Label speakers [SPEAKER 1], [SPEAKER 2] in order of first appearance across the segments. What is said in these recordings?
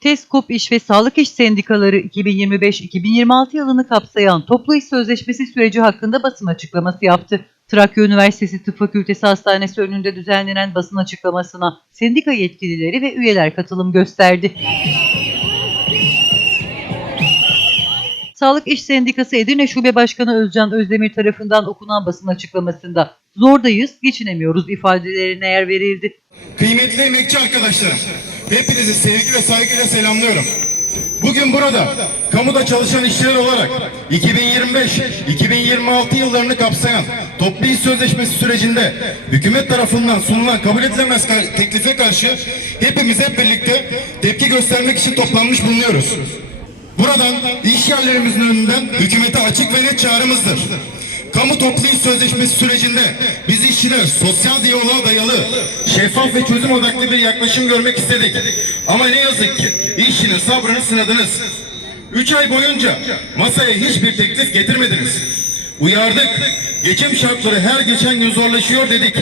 [SPEAKER 1] TESKOP İş ve Sağlık İş Sendikaları 2025-2026 yılını kapsayan toplu iş sözleşmesi süreci hakkında basın açıklaması yaptı. Trakya Üniversitesi Tıp Fakültesi Hastanesi önünde düzenlenen basın açıklamasına sendika yetkilileri ve üyeler katılım gösterdi. Sağlık İş Sendikası Edirne Şube Başkanı Özcan Özdemir tarafından okunan basın açıklamasında zordayız, geçinemiyoruz ifadelerine yer verildi.
[SPEAKER 2] Kıymetli emekçi arkadaşlar, hepinizi sevgi ve saygıyla selamlıyorum. Bugün burada kamuda çalışan işçiler olarak 2025-2026 yıllarını kapsayan toplu iş sözleşmesi sürecinde hükümet tarafından sunulan kabul edilemez teklife karşı hepimiz hep birlikte tepki göstermek için toplanmış bulunuyoruz. Buradan iş yerlerimizin önünden hükümete açık ve net çağrımızdır. Kamu toplu sözleşmesi sürecinde biz işçiler sosyal diyaloğa dayalı, şeffaf ve çözüm odaklı bir yaklaşım görmek istedik. Ama ne yazık ki işçinin sabrını sınadınız. Üç ay boyunca masaya hiçbir teklif getirmediniz. Uyardık, geçim şartları her geçen gün zorlaşıyor dedik.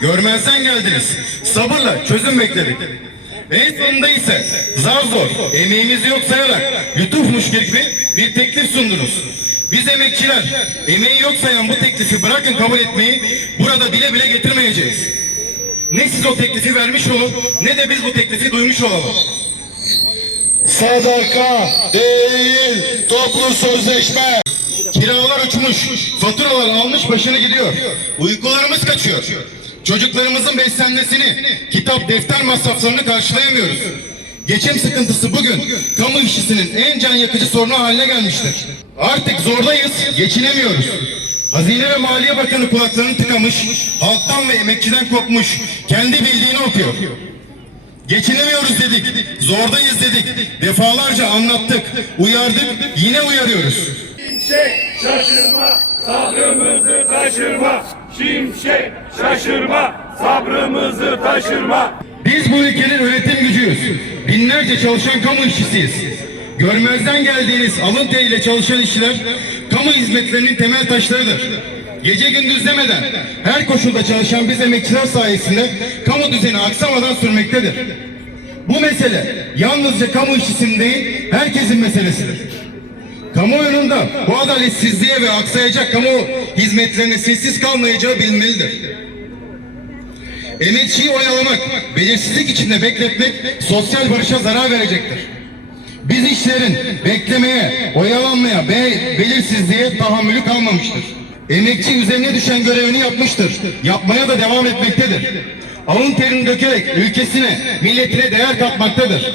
[SPEAKER 2] Görmezden geldiniz. Sabırla çözüm bekledik. En sonunda ise zar zor, emeğimizi yok sayarak lütufmuş gibi bir teklif sundunuz. Biz emekçiler emeği yok sayan bu teklifi bırakın kabul etmeyi burada bile bile getirmeyeceğiz. Ne siz o teklifi vermiş olun ne de biz bu teklifi duymuş olalım.
[SPEAKER 3] Sadaka değil toplu sözleşme.
[SPEAKER 2] Kiralar uçmuş, faturalar almış başını gidiyor. Uykularımız kaçıyor. Çocuklarımızın beslenmesini, kitap, defter masraflarını karşılayamıyoruz. Geçim sıkıntısı bugün kamu işçisinin en can yakıcı sorunu haline gelmiştir. Artık zordayız, geçinemiyoruz. Hazine ve Maliye Bakanı kulaklarını tıkamış, halktan ve emekçiden kopmuş, kendi bildiğini okuyor. Geçinemiyoruz dedik, zordayız dedik, defalarca anlattık, uyardık, yine uyarıyoruz.
[SPEAKER 4] Şimşek şaşırma, sabrımızı taşırma. Şimşek şaşırma, sabrımızı taşırma.
[SPEAKER 2] Biz bu ülkenin üretim gücüyüz. Binlerce çalışan kamu işçisiyiz. Görmezden geldiğiniz alın teriyle çalışan işçiler kamu hizmetlerinin temel taşlarıdır. Gece gündüz demeden her koşulda çalışan biz emekçiler sayesinde kamu düzeni aksamadan sürmektedir. Bu mesele yalnızca kamu işçisinin değil herkesin meselesidir. Kamuoyunun bu adaletsizliğe ve aksayacak kamu hizmetlerine sessiz kalmayacağı bilinmelidir. Emekçiyi oyalamak, belirsizlik içinde bekletmek sosyal barışa zarar verecektir. Biz işlerin beklemeye, oyalanmaya, be, belirsizliğe tahammülü kalmamıştır. Emekçi üzerine düşen görevini yapmıştır. Yapmaya da devam etmektedir. Alın terini dökerek ülkesine, milletine değer katmaktadır.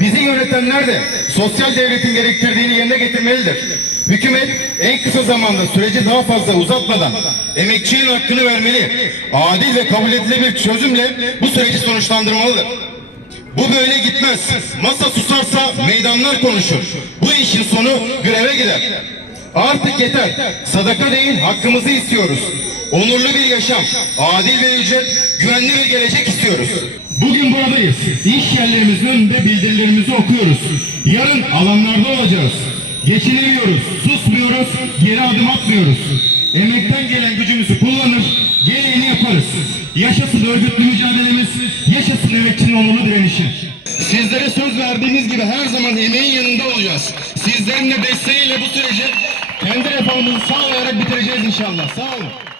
[SPEAKER 2] Bizi yönetenler de sosyal devletin gerektirdiğini yerine getirmelidir. Hükümet en kısa zamanda süreci daha fazla uzatmadan emekçinin hakkını vermeli. Adil ve kabul edilebilir çözümle bu süreci sonuçlandırmalıdır. Bu böyle gitmez. Masa susarsa meydanlar konuşur. Bu işin sonu greve gider. Artık yeter. Sadaka değil hakkımızı istiyoruz. Onurlu bir yaşam, adil bir ücret, güvenli bir gelecek istiyoruz. Bugün buradayız. İş yerlerimizin önünde bildirilerimizi okuyoruz. Yarın alanlarda olacağız. Geçinemiyoruz, susmuyoruz, geri adım atmıyoruz. Emekten gelen gücümüzü kullanır, gereğini yaparız. Yaşasın örgütlü mücadelemiz, yaşasın emekçinin onurlu direnişi. Sizlere söz verdiğimiz gibi her zaman emeğin yanında olacağız. Sizlerin de desteğiyle bu süreci kendi refahımızı sağlayarak bitireceğiz inşallah. Sağ olun.